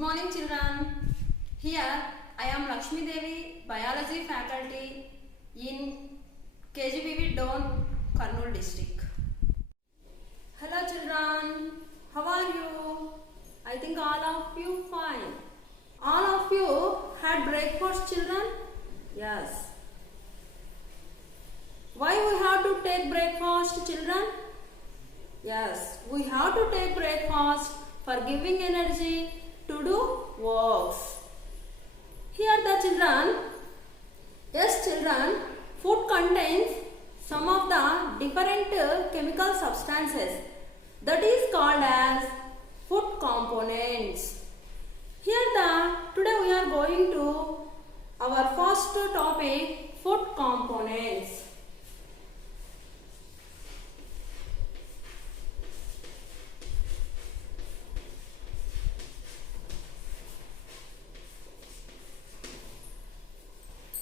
morning children. Here I am Lakshmi Devi, biology faculty in KGBV Doan, Kurnool district. Hello children, how are you? I think all of you fine. All of you had breakfast children? Yes. Why we have to take breakfast children? Yes, we have to take breakfast for giving energy to do works. Here the children, yes children, food contains some of the different chemical substances that is called as food components. Today we are going to our first topic, food components.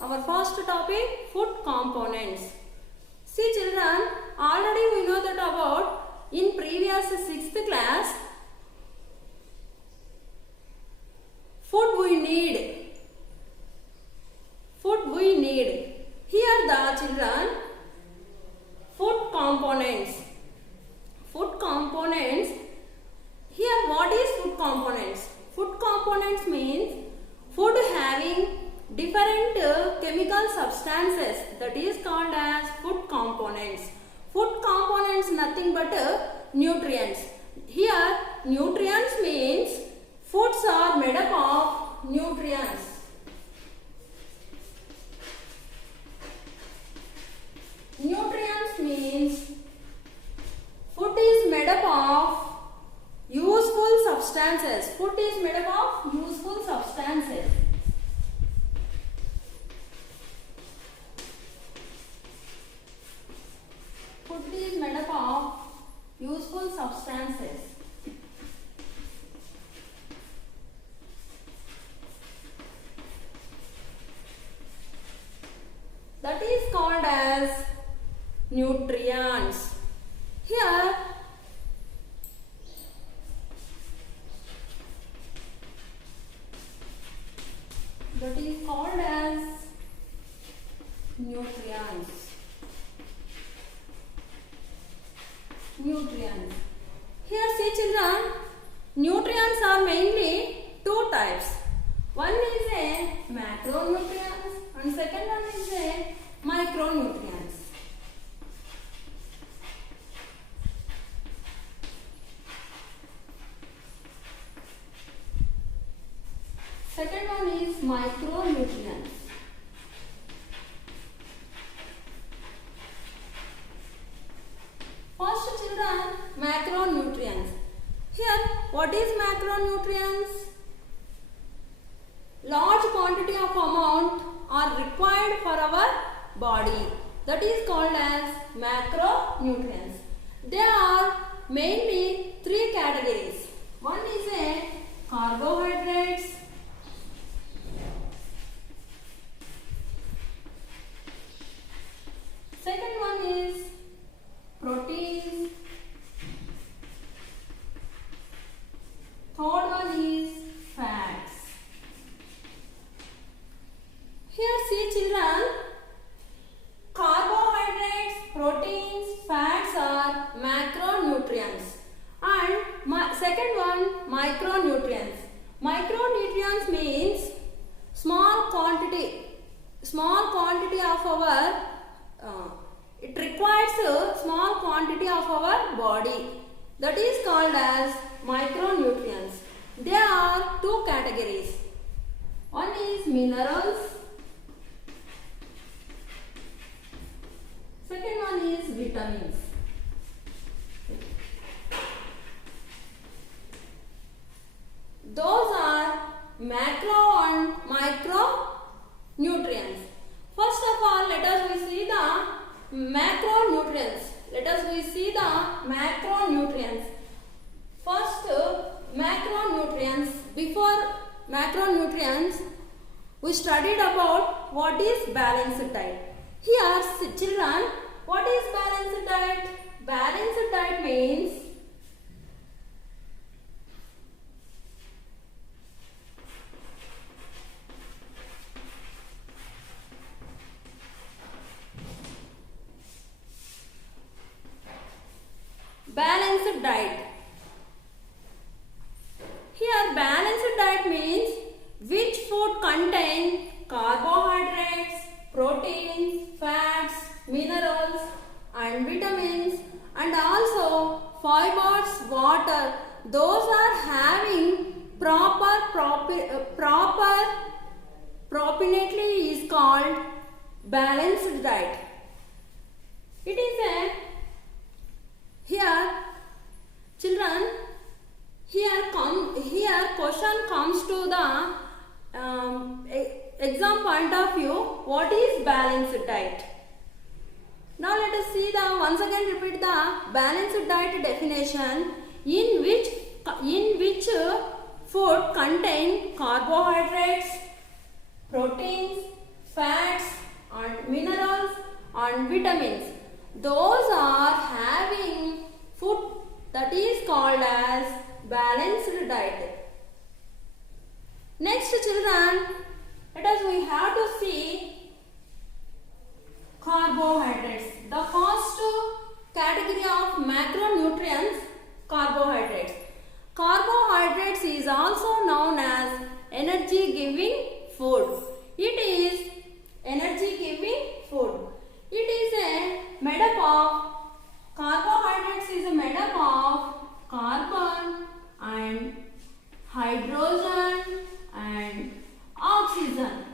Our first topic, food components. See children, already we know that about in previous 6th class, food we need. Food we need. Here the children, food components. Food components. Here what is food components? Food components means food having different chemical substances, that is called as food components. Food components nothing but nutrients. Here nutrients means foods are made up of nutrients. Nutrients means food is made up of useful substances. Food is made up of useful substances. Food is made up of useful substances. That is called as nutrients. Here that is called as nutrients. Nutrients. Here see children, nutrients are mainly two types. One is a macronutrients and second one is a micronutrients. Second one is micronutrients. First children, macronutrients. Here what is macronutrients? Large quantity of amount are required for our body. That is called as macronutrients. There are mainly three categories. One is a carbohydrates. Second one is proteins. Third one is fats. Here see children, carbohydrates, proteins, fats are macronutrients and second one micronutrients. Micronutrients means small quantity of our it requires a small quantity of our body. That is called as micronutrients. There are two categories. One is minerals. Second one is vitamins. Those are macro and micro nutrients. First of all, let us see the macronutrients. First, macronutrients. Before macronutrients, we studied about what is balanced diet. Here, children, what is balanced diet? Balanced diet means means which food contain carbohydrates, proteins, fats, minerals and vitamins, and also fibers, water. Those are having proportionately is called balanced diet. It is a here children here question comes to the exam point of view. What is balanced diet? Now let us see once again repeat the balanced diet definition, in which food contain carbohydrates, proteins, fats and minerals and vitamins. Those are having food that is called as balanced diet. Next children, we have to see carbohydrates. The first category of macronutrients, carbohydrates. Carbohydrates is also known as energy giving food. It is energy giving food. It is made up of carbohydrates is made up of carbon and hydrogen and oxygen.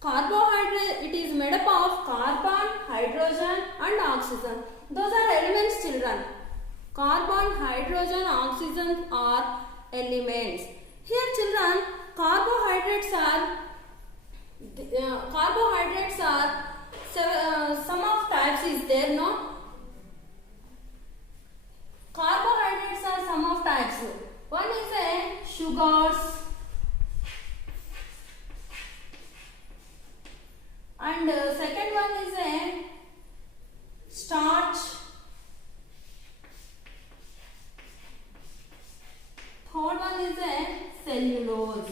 Carbohydrate, it is made up of carbon, hydrogen and oxygen. Those are elements children. Carbon, hydrogen, oxygen are elements. Here children, carbohydrates are some of types is there, no? Carbohydrates are some of types. One is sugars and second one is starch. Third one is cellulose.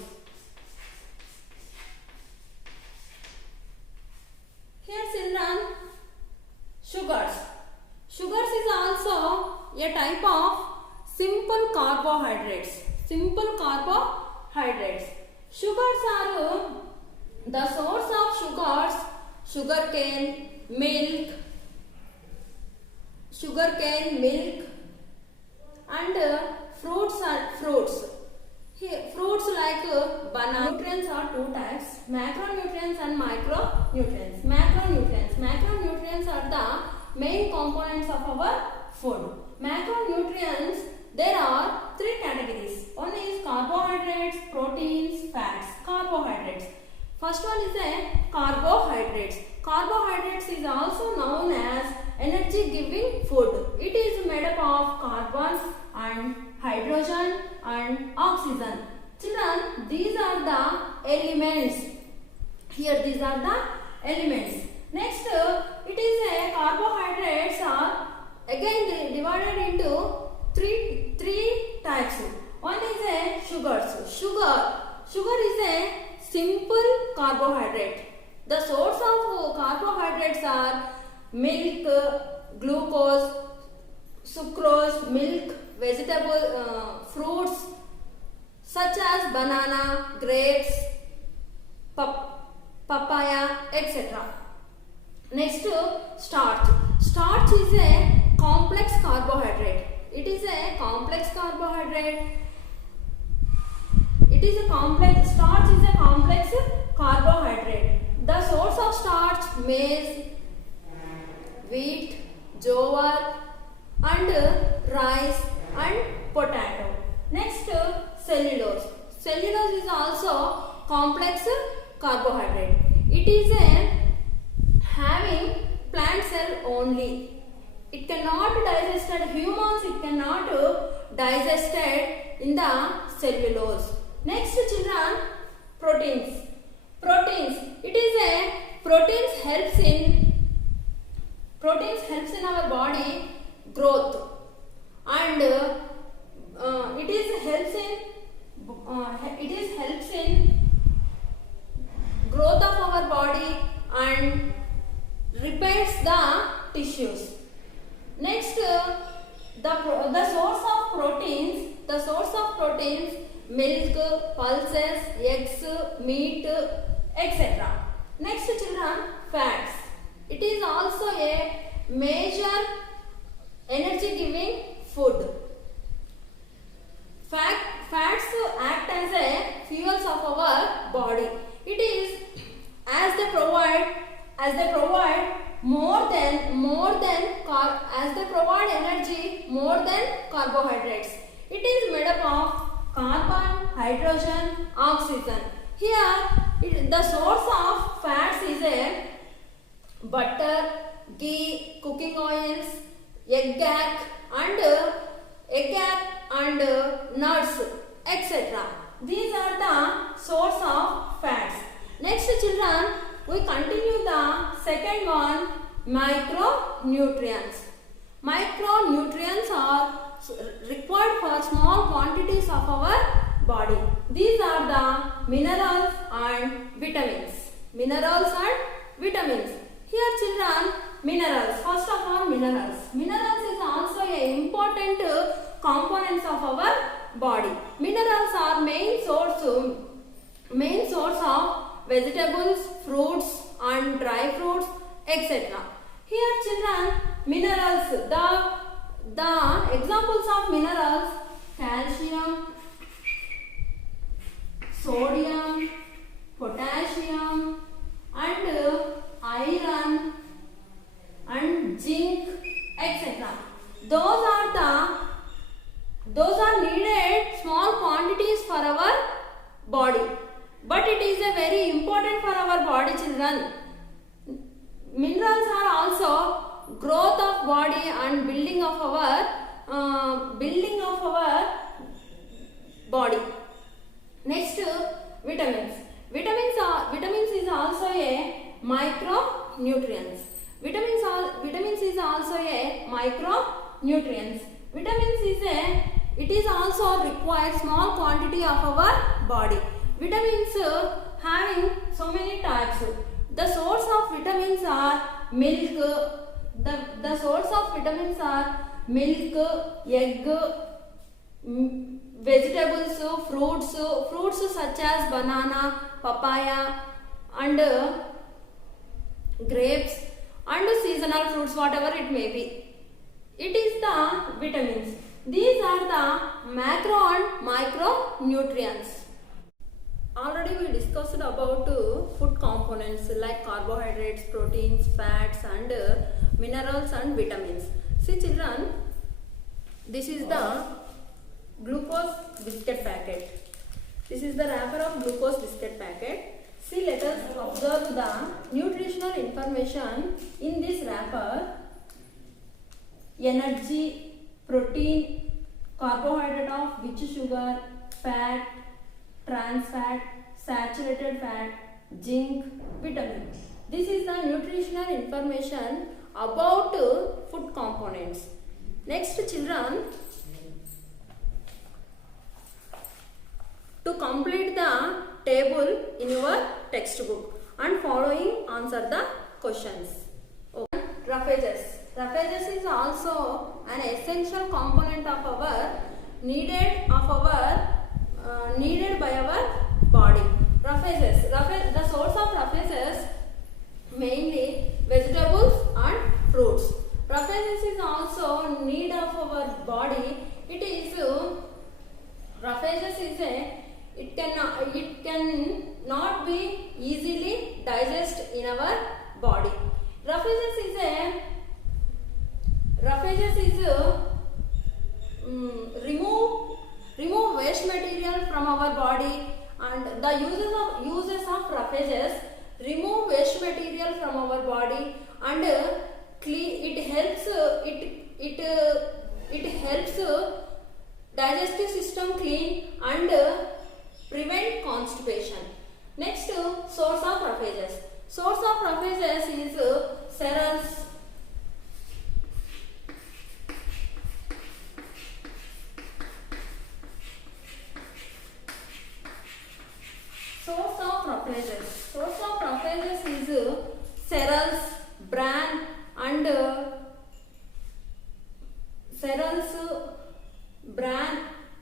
Here children, sugars. Sugars is also a type of simple carbohydrates. Simple carbohydrates. Sugars are the source of sugars, sugarcane, milk, and fruits are fruits. Here, fruits like banana. Nutrients are two types: macronutrients and micronutrients. Macronutrients are the main components of our food. Macronutrients, there are three categories. One is carbohydrates, proteins, fats. Carbohydrates. First one is carbohydrates. Carbohydrates is also known as energy giving food. It is made up of carbon and hydrogen and oxygen. Children, these are the elements. Here these are the elements. Next, it is carbohydrates are again divided into three types. One is sugars. Sugar is a simple carbohydrate. The source of carbohydrates are milk, glucose, sucrose, milk, vegetable, fruits such as banana, grapes, papaya, etc. Next, starch. Starch is a complex carbohydrate. It is a complex carbohydrate. Starch is a complex carbohydrate. The source of starch: maize, wheat, jowar, and rice and potato. Next, cellulose. Cellulose is also complex carbohydrate. It is having plant cell only. It cannot digested humans. It cannot digested in the cellulose. Next, children, proteins. It is proteins helps in our body growth, and it helps in growth of our body and repairs the tissues. Next, the source of proteins means milk, pulses, eggs, meat, etc. Next children, fats. It is also a major energy giving food. Fats act as a fuels of our body. It is as they provide as they provide energy more than carbohydrates. It is made up of carbon, hydrogen, oxygen. Here the source of fats is a butter, ghee, cooking oils, egg yolk and nuts, etc. These are the source of fats. Next children, we continue the second one, micronutrients. Micronutrients are required for small quantities of our body. These are the minerals and vitamins. Minerals and vitamins. Here children, minerals. First of all, minerals. Minerals is also an important components of our body. Minerals are main source of vegetables, fruits and dry fruits, etc. Here children, minerals, the examples of minerals, calcium, sodium, potassium and iron and zinc, etc. Those are needed small quantities for our body, but it is a very important for our body children. Minerals are also growth of body and building of our body. Next, vitamins. Vitamins is also a micronutrients. Vitamins is also a micronutrients. It is also required small quantity of our body. Vitamins having so many types. The source of vitamins are milk. The source of vitamins are milk, egg, vegetables, fruits such as banana, papaya and grapes and seasonal fruits, whatever it may be. It is the vitamins. These are the macro and micronutrients. Already we discussed about food components like carbohydrates, proteins, fats and minerals and vitamins. See children, this is the glucose biscuit packet. This is the wrapper of glucose biscuit packet. See, let us observe the nutritional information in this wrapper. Energy, protein, carbohydrate of which sugar, fat, trans fat, saturated fat, zinc, vitamin. This is the nutritional information about food components. Next children, to complete the table in your textbook and following answer the questions. Okay. Roughages is also an essential component of our needed by our body. The source of roughages mainly vegetables and fruits. Roughages is also need of our body. It cannot be easily digest in our body. Roughages is remove waste material from our body, and the uses of roughages remove waste material from our body and it helps digestive system clean and prevent constipation. Next, source of roughages. Source of roughages is cereals, is cereals, bran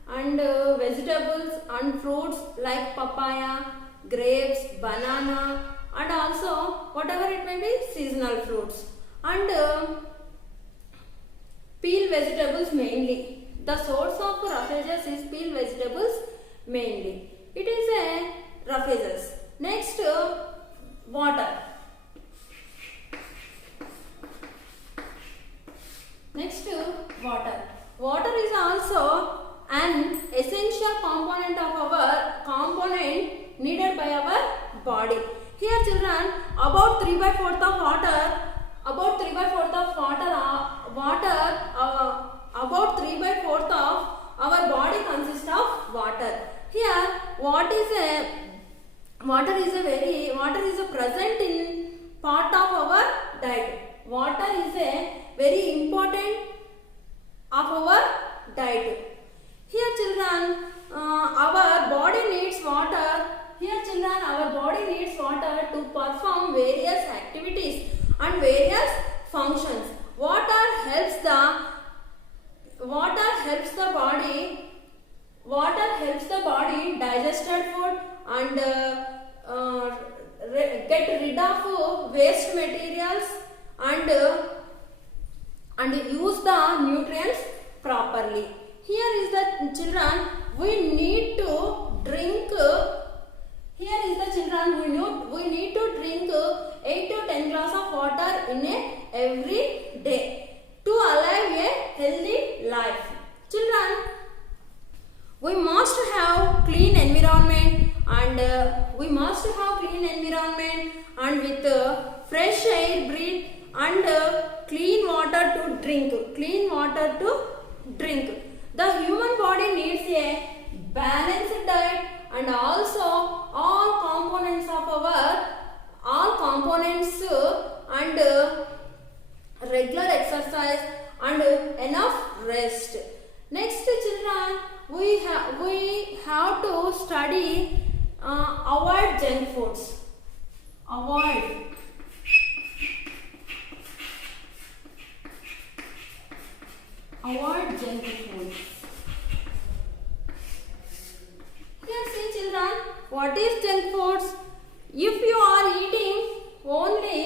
and vegetables and fruits like papaya, grapes, banana, and also whatever it may be, seasonal fruits, and peel vegetables mainly. The source of roughages is peel vegetables mainly. It is a roughages. Next, water. Next, water. Water is also an essential component of our component needed by our body. Here, children, about 3/4 of water. About 3/4 of water. About 3/4 of our body consists of water. Here, water is a present in part of our diet. Water is a very important of our diet. Here, children, our body needs water. Here, children, our body needs water to perform various activities and various functions. Water helps the body digested food and get rid of waste materials and use the nutrients properly. Here is the children, we need to drink. Here is the children, we need to drink 8 to 10 glass of water in every day to live a healthy life. Children, we must have clean environment and with fresh air breathe and clean water to drink. The human body needs a balanced diet and also all components and regular exercise and enough rest. Next, children, we have to study avoid junk foods. Avoid junk foods. Here, see, children, what is junk foods? If you are eating only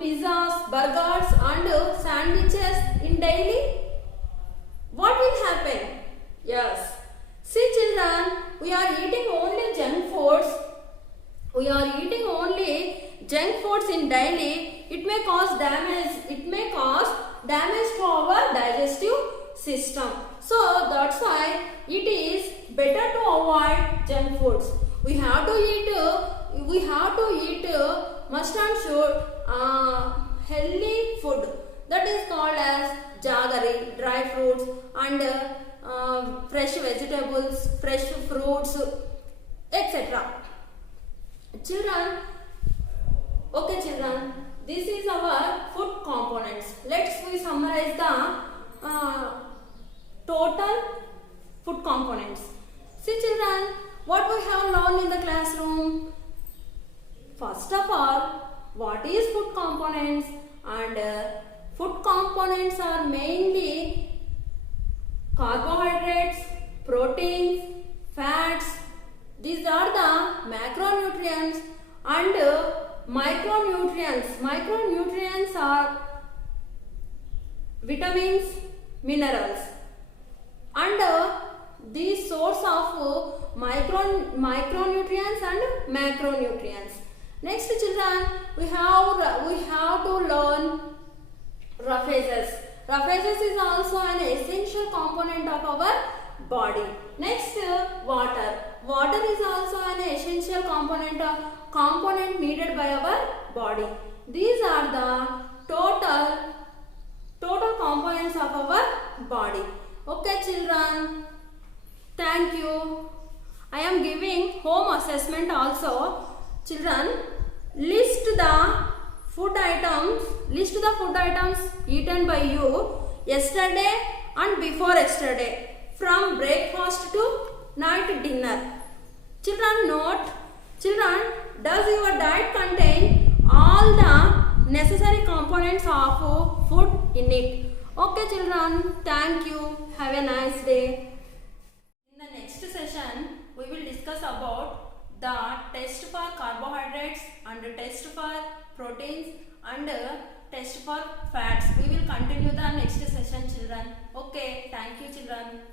pizzas, burgers and sandwiches in daily, what will happen? Yes. See, children, we are eating only junk foods. In daily. It may cause damage to our digestive system. So that's why it is better to avoid junk foods. We have to eat must and should healthy food, that is called as jaggery, dry fruits and fresh vegetables, fresh fruits, etc. Children, this is our food components. Let's we summarize the total food components. See, children, what we have learned in the classroom. First of all, what is food components? And food components are mainly carbohydrates, proteins, fats. These are the macronutrients and micronutrients. Micronutrients are vitamins, minerals, and the source of micronutrients and macronutrients. Next, children, we have to learn roughages. Roughages is also an essential component of our body. Next, water. Water is also an essential component needed by our body. These are the total components of our body. Okay, children. Thank you. I am giving home assessment also. Children, list the food items eaten by you yesterday and before yesterday, from breakfast to night dinner. Children, note. Children, does your diet contain all the necessary components of food in it? Okay, children. Thank you. Have a nice day. In the next session, test for carbohydrates and test for proteins and test for fats. We will continue the next session, children. Okay, thank you, children.